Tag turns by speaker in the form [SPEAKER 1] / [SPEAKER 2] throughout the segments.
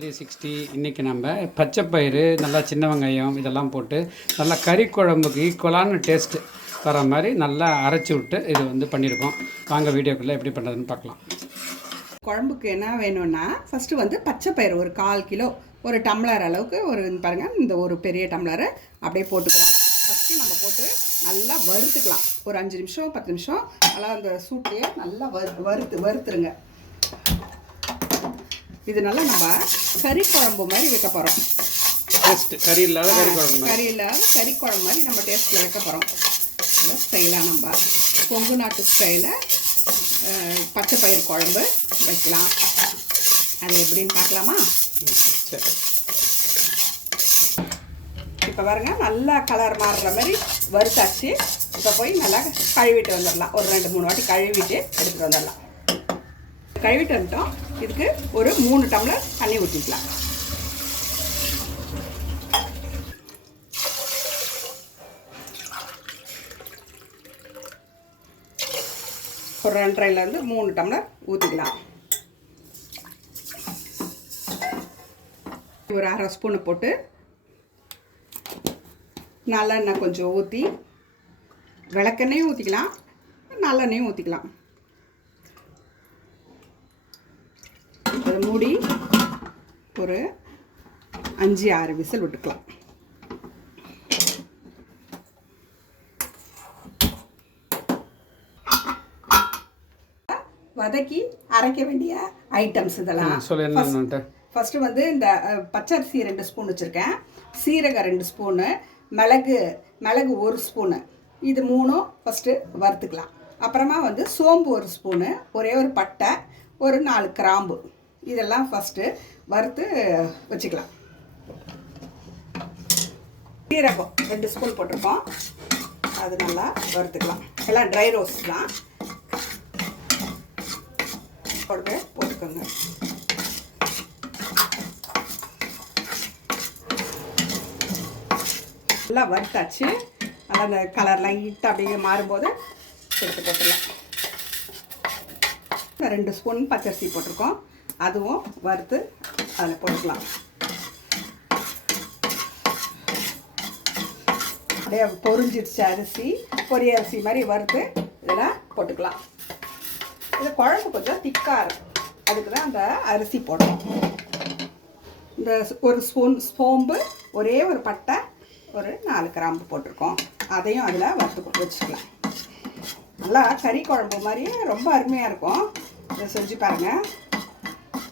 [SPEAKER 1] Three sixty இன்றைக்கி நம்ம பச்சைப்பயிறு நல்லா சின்ன வெங்காயம் இதெல்லாம் போட்டு நல்லா கறி குழம்புக்கு ஈக்குவலான டேஸ்ட்டு வர மாதிரி நல்லா அரைச்சி விட்டு இது வந்து பண்ணியிருக்கோம். வாங்க வீடியோக்குள்ளே எப்படி பண்ணுறதுன்னு பார்க்கலாம்.
[SPEAKER 2] குழம்புக்கு என்ன வேணும்னா ஃபஸ்ட்டு வந்து பச்சைப்பயிறு ஒரு கால் கிலோ ஒரு டம்ளர் அளவுக்கு ஒரு பாருங்கள் இந்த ஒரு பெரிய டம்ளரை அப்படியே போட்டுக்கலாம். ஃபஸ்ட்டு நம்ம போட்டு நல்லா வறுத்துக்கலாம். ஒரு அஞ்சு நிமிஷம் பத்து நிமிஷம் நல்லா அந்த சூட்லேயே நல்லா வறு வறுத்து வறுத்துருங்க. இது நல்லா நம்ம கறி குழம்பு மாதிரி வைக்க போகிறோம்
[SPEAKER 1] டேஸ்ட்டு கறி இல்லாத கறி குழம்பு
[SPEAKER 2] கறி இல்லாத கறி குழம்பு மாதிரி நம்ம டேஸ்ட்டில் வைக்க போகிறோம் ஸ்டைலாக நம்ம கொங்கு நாட்டு ஸ்டைலில் பச்சை பயிர் குழம்பு வைக்கலாம். அது எப்படின்னு பார்க்கலாமா?
[SPEAKER 1] சரி.
[SPEAKER 2] இப்போ பாருங்க நல்லா கலர் மாறுற மாதிரி வறுத்தாச்சு. இப்போ போய் நல்லா கழுவிட்டு வந்துடலாம். ஒரு ரெண்டு மூணு வாட்டி கழுவிட்டு எடுத்துகிட்டு வந்துடலாம். கழுவிட்டு வந்துட்டோம். இதுக்கு ஒரு மூணு டம்ளர் தண்ணி ஊற்றிக்கலாம் ஒரு ரெண்டரைலேருந்து மூணு டம்ளர் ஊற்றிக்கலாம் ஒரு அரை ஸ்பூனை போட்டு நல்லெண்ணெய் கொஞ்சம் ஊற்றி விளக்கெண்ணையும் ஊற்றிக்கலாம் நல்லெண்ணெயும் ஊற்றிக்கலாம் மூடி ஒரு அஞ்சு ஆறு விசில் விட்டுக்கலாம். வதக்கி அரைக்க வேண்டிய ஐட்டம்ஸ் இதெல்லாம். ஃபஸ்ட்டு வந்து இந்த பச்சரிசி ரெண்டு ஸ்பூன் வச்சுருக்கேன். சீரகம் ரெண்டு ஸ்பூனு மிளகு மிளகு ஒரு ஸ்பூனு இது மூணும் ஃபஸ்ட்டு வறுத்துக்கலாம். அப்புறமா வந்து சோம்பு ஒரு ஸ்பூனு ஒரே ஒரு பட்டை ஒரு நாலு கிராம்பு. இதெல்லாம் ஃபஸ்ட்டு வறுத்து வச்சுக்கலாம். சீரகம் ரெண்டு ஸ்பூன் போட்டிருக்கோம். அது நல்லா வறுத்துக்கலாம். எல்லாம் ட்ரை ரோஸ்ட் தான். போட்டு போட்டுக்கோங்க. நல்லா வறுத்தாச்சு. நல்லா அந்த கலர்லாம் இட்டு அப்படியே மாறும்போது எடுத்து போட்டுடலாம். ரெண்டு ஸ்பூன் பச்சரிசி போட்டிருக்கோம். அதுவும் வறுத்து அதில் போட்டுக்கலாம். அப்படியே பொறிஞ்சிடுச்சு அரிசி பொரிய அரிசி மாதிரி வறுத்து இதில் போட்டுக்கலாம். இது குழம்பு கொஞ்சம் திக்காக இருக்கும். அதுக்கு தான் அந்த அரிசி போடணும். இந்த ஒரு ஸ்பூன் சோம்பு ஒரே ஒரு பட்டை ஒரு நாலு கிராம்பு போட்டிருக்கோம். அதையும் அதில் வறுத்து போட்டு வச்சுக்கலாம். நல்லா கறி குழம்பு மாதிரியே ரொம்ப அருமையாக இருக்கும். இதை செஞ்சு பாருங்கள்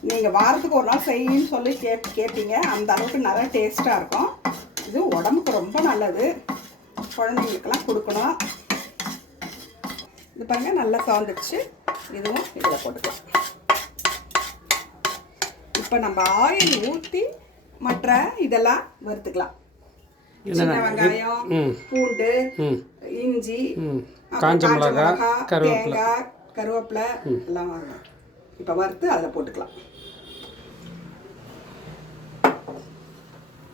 [SPEAKER 2] நீங்கள் வாரத்துக்கு ஒரு நாள் செய்யுன்னு சொல்லி கேப் கேட்பீங்க அந்த அளவுக்கு நல்லா டேஸ்ட்டாக இருக்கும். இது உடம்புக்கு ரொம்ப நல்லது. குழந்தைங்களுக்கெல்லாம் கொடுக்கணும். இது பாருங்கள் நல்லா சவந்துடுச்சு இதுவும் இதில் போட்டுக்கலாம். இப்போ நம்ம ஆயில் ஊற்றி மற்ற இதெல்லாம் வறுத்துக்கலாம். சின்ன வெங்காயம். பூண்டு இஞ்சி
[SPEAKER 1] காஞ்ச மிளகா
[SPEAKER 2] மிளகா,
[SPEAKER 1] கருவேப்பிலை.
[SPEAKER 2] தேங்காய் கருவேப்பிலை எல்லாம் வாங்கணும் இப்போ வறுத்து அதில் போட்டுக்கலாம்.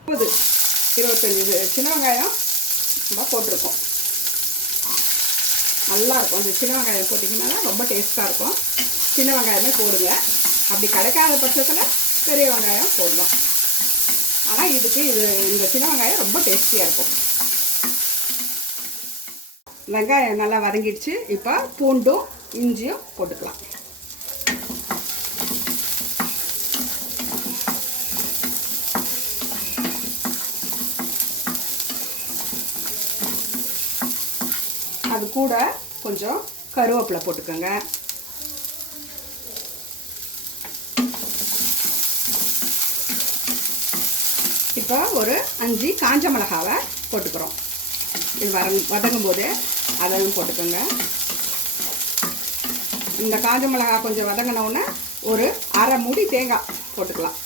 [SPEAKER 2] இருபது இருபத்தஞ்சி சின்ன வெங்காயம் நம்ம போட்டிருக்கோம். நல்லா இருக்கும். சின்ன வெங்காயம் போட்டிங்கன்னா ரொம்ப டேஸ்ட்டாக இருக்கும். சின்ன வெங்காயமே போடுங்க. அப்படி கிடைக்காத பட்சத்தில் பெரிய வெங்காயம் போடணும் ஆனால் இதுக்கு இது இந்த சின்ன வெங்காயம் ரொம்ப டேஸ்டியாக இருக்கும். வெங்காயம் நல்லா வதங்கிடுச்சு. இப்போ பூண்டும் இஞ்சியும் போட்டுக்கலாம். அது கூட கொஞ்சம் கருவேப்பிலை போட்டுக்கோங்க. இப்போ ஒரு அஞ்சு காஞ்ச மிளகாவை போட்டுக்கிறோம். இது வர வதங்கும் போது அதையும் போட்டுக்கோங்க. இந்த காஞ்ச மிளகா கொஞ்சம் வதங்கினவுடனே ஒரு அரை மூடி தேங்காய் போட்டுக்கலாம்.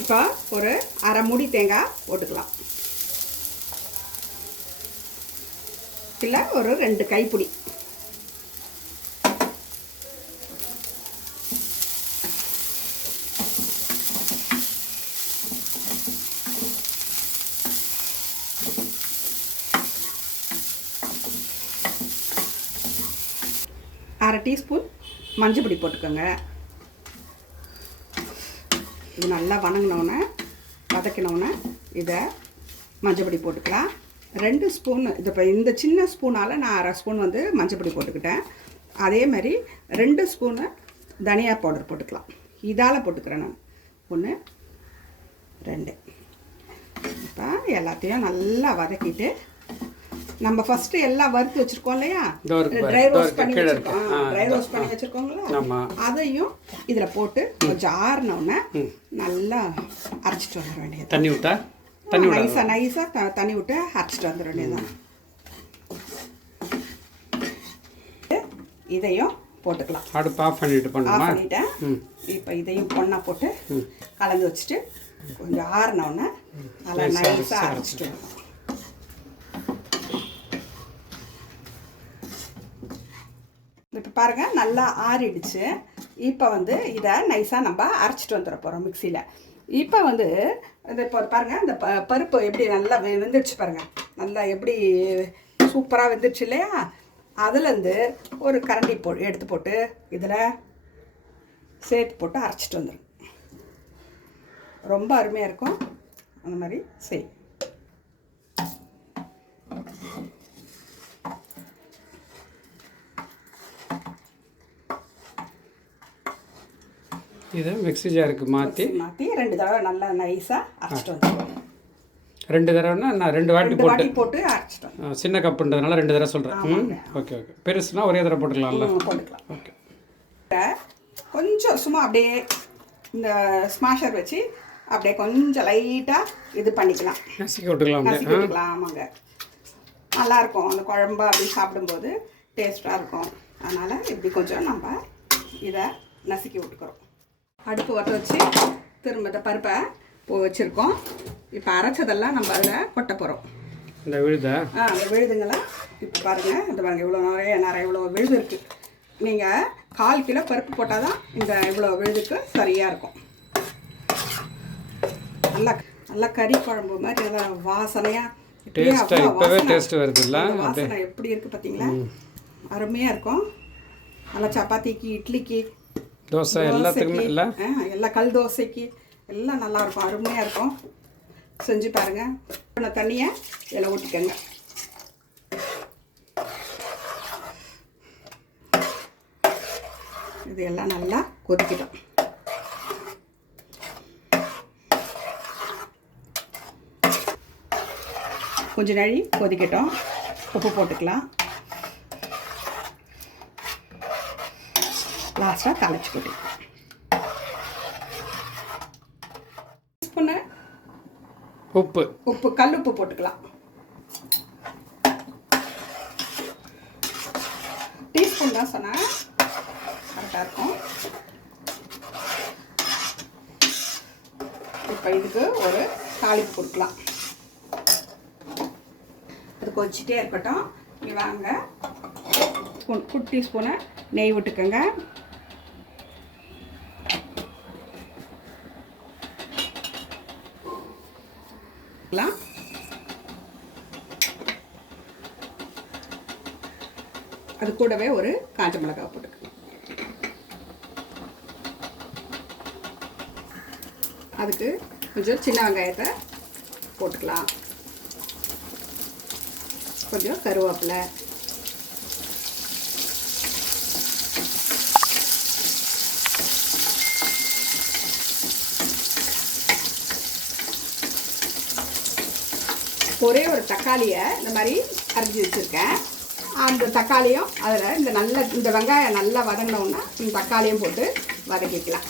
[SPEAKER 2] இப்போ ஒரு அரை மூடி தேங்காய் போட்டுக்கலாம். இல்லை ஒரு ரெண்டு கைப்பிடி. அரை டீஸ்பூன் மஞ்சள் பொடி போட்டுக்கோங்க. இது நல்லா வணங்கினோன்னே வதக்கினோன்னே இதை மஞ்சள் பொடி போட்டுக்கலாம். ரெண்டு ஸ்பூன் இது இப்போ இந்த சின்ன ஸ்பூனால் நான் அரை ஸ்பூன் வந்து மஞ்சள் பொடி போட்டுக்கிட்டேன். அதே மாதிரி ரெண்டு ஸ்பூனு தனியா பவுடர் போட்டுக்கலாம். இதால் போட்டுக்கிறேன் நான். ஒன்று ரெண்டு. இப்போ எல்லாத்தையும் நல்லா வதக்கிட்டு நம்ம ஃபஸ்ட்டு எல்லாம் வறுத்து வச்சுருக்கோம் இல்லையா? ட்ரை ரோஸ்ட் பண்ணி வச்சுருக்கோம். ட்ரை ரோஸ்ட் பண்ணி வச்சுருக்கோங்களா அதையும் இதில் போட்டு கொஞ்சம் ஆறினோடனே நல்லா அரைச்சிட்டு வந்துட வேண்டியது
[SPEAKER 1] தண்ணி விட்டா தண்ணி விடாது
[SPEAKER 2] நைஸாக நைஸாக தண்ணி விட்டு அரைச்சிட்டு வந்துட வேண்டியதுதான் இதையும் போட்டுக்கலாம்
[SPEAKER 1] அடுப்பு ஆஃப் பண்ணிட்டு பண்ணுமா
[SPEAKER 2] இப்போ இதையும் பொண்ணா போட்டு கலந்து வச்சுட்டு கொஞ்சம் ஆறினோடனே நல்லா
[SPEAKER 1] நைஸா
[SPEAKER 2] நைஸாக
[SPEAKER 1] அரைச்சு
[SPEAKER 2] அரைச்சிட்டு இப்போ பாருங்க நல்லா ஆறிடுச்சு இப்போ வந்து இதை நைஸாக நம்ம அரைச்சிட்டு வந்துட போகிறோம் மிக்சியில் இப்போ வந்து இந்த இப்போ பாருங்க இந்த ப பருப்பு எப்படி நல்லா வெந்துடுச்சு பாருங்க. நல்லா எப்படி சூப்பராக வெந்துடுச்சு இல்லையா? அதுலேருந்து ஒரு கரண்டி போ எடுத்து போட்டு இதில் சேர்த்து போட்டு அரைச்சிட்டு வந்துடும் ரொம்ப அருமையாக இருக்கும். அந்த மாதிரி செய்.
[SPEAKER 1] இதை மிக்ஸி ஜாருக்கு மாற்றி
[SPEAKER 2] மாற்றி ரெண்டு தடவை நல்லா நைஸாக அரைச்சிட்டு வந்துடுவோம்
[SPEAKER 1] ரெண்டு தடவைனா நான் ரெண்டு வாட்டி போட்டு.
[SPEAKER 2] போட்டு அரைச்சிட்டு வந்துடுவோம்
[SPEAKER 1] ஆ, சின்ன கப்புன்றதுனால ரெண்டு தடவை சொல்கிறேன் ஓகே ஓகே பெருசுனா ஒரே தடவை போட்டுக்கலாம்ல?
[SPEAKER 2] போட்டுக்கலாம்.
[SPEAKER 1] ஓகே
[SPEAKER 2] கொஞ்சம் சும்மா அப்படியே இந்த ஸ்மாஷர் வச்சு அப்படியே கொஞ்சம் லைட்டாக இது பண்ணிக்கலாம்.
[SPEAKER 1] நசுக்கி விட்டுக்கலாம் அப்படியே.
[SPEAKER 2] நசுக்கி விட்டுக்கலாம். ஆமாங்க. நல்லாயிருக்கும். அந்த குழம்பு அப்படி சாப்பிடும்போது டேஸ்ட்டாக இருக்கும். அதனால் இப்படி கொஞ்சம் நம்ம இதை நசுக்கி விட்டுக்கிறோம். அடுப்பு வர வச்சு திரும்ப இந்த பருப்பை போ வச்சுருக்கோம். இப்போ அரைச்சதெல்லாம் நம்ம அதில் கொட்ட போகிறோம்
[SPEAKER 1] இந்த விழுதா.
[SPEAKER 2] ஆ அந்த விழுதுங்களா இப்போ பாருங்கள் இந்த பாருங்கள் இவ்வளோ நிறைய நிறைய இவ்வளோ விழுது இருக்குது நீங்கள் கால் கிலோ பருப்பு போட்டால் தான் இந்த இவ்வளோ விழுதுக்கு சரியாக இருக்கும். நல்லா நல்லா கறி குழம்பு மாதிரி நல்லா வாசனையாக
[SPEAKER 1] டேஸ்ட்டாக இப்போவே டேஸ்ட் வருதுல்ல
[SPEAKER 2] வாசனை எப்படி இருக்குது பார்த்தீங்களா அருமையாக இருக்கும். நல்லா சப்பாத்திக்கு இட்லிக்கு
[SPEAKER 1] தோசை எல்லாத்துக்குமே இல்லை?
[SPEAKER 2] எல்லா கல் தோசைக்கு எல்லாம் நல்லா இருக்கும் அருமையாக இருக்கும். செஞ்சு பாருங்க. இந்த தண்ணியை இதில் ஊற்றிக்கோங்க இது எல்லாம் நல்லா கொதிக்கிடும் கொஞ்ச நாழி கொதிக்கட்டும். உப்பு போட்டுக்கலாம். லாஸ்ட்டாக களைச்சி கொட்டிக்கலாம் ஸ்பூனு
[SPEAKER 1] உப்பு.
[SPEAKER 2] உப்பு கல் உப்பு போட்டுக்கலாம். டீஸ்பூன் தான் சொன்னேன். கரெக்டாக இருக்கும். இப்போ இதுக்கு ஒரு தாளிப்பு கொடுக்கலாம். அது கொதிச்சிட்டே இருக்கட்டும். இங்கே வாங்க. ஸ்பூன் குட்டி ஸ்பூனை நெய் விட்டுக்கோங்க. லாம் அது கூடவே ஒரு காஞ்ச மிளகாய் போட்டுக்கலாம் அதுக்கு கொஞ்சம் சின்ன வெங்காயத்தை போட்டுக்கலாம். கொஞ்சம் கருவேப்பிலை. ஒரே ஒரு தக்காளியை இந்த மாதிரி அரைச்சி வச்சுருக்கேன். அந்த தக்காளியும் அதில் இந்த நல்ல இந்த வெங்காயம் நல்லா வதங்கினோன்னா இந்த தக்காளியும் போட்டு வதக்கிக்கலாம்.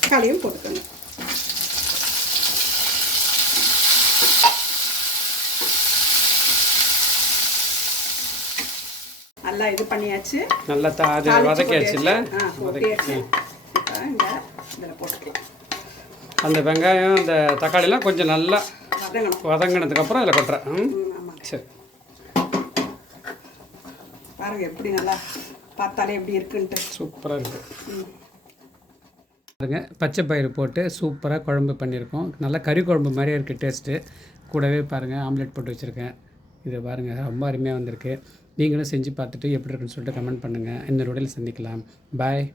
[SPEAKER 2] தக்காளியும் போட்டுக்கோங்க. நல்லா இது பண்ணியாச்சு.
[SPEAKER 1] நல்லா
[SPEAKER 2] இந்த இதில் போட்டுக்கலாம்.
[SPEAKER 1] அந்த வெங்காயம் அந்த தக்காளிலாம் கொஞ்சம் நல்லா வதங்கினதுக்கப்புறம் அதில் கொட்டுறேன். சரி.
[SPEAKER 2] பாருங்க எப்படி நல்லா பார்த்தாலே எப்படி இருக்குன்ட்டு.
[SPEAKER 1] சூப்பராக இருக்குது. பாருங்க பச்சை பயிறு போட்டு சூப்பராக குழம்பு பண்ணியிருக்கோம். நல்லா கறி குழம்பு மாதிரியே இருக்குது டேஸ்ட்டு. கூடவே பாருங்கள் ஆம்லெட் போட்டு வச்சுருக்கேன். இது பாருங்கள் ரொம்ப அருமையாக வந்திருக்கு. நீங்களும் செஞ்சு பார்த்துட்டு எப்படி இருக்குன்னு சொல்லிட்டு கமெண்ட் பண்ணுங்கள் இன்னொரு உடலில் சந்திக்கலாம். பாய்.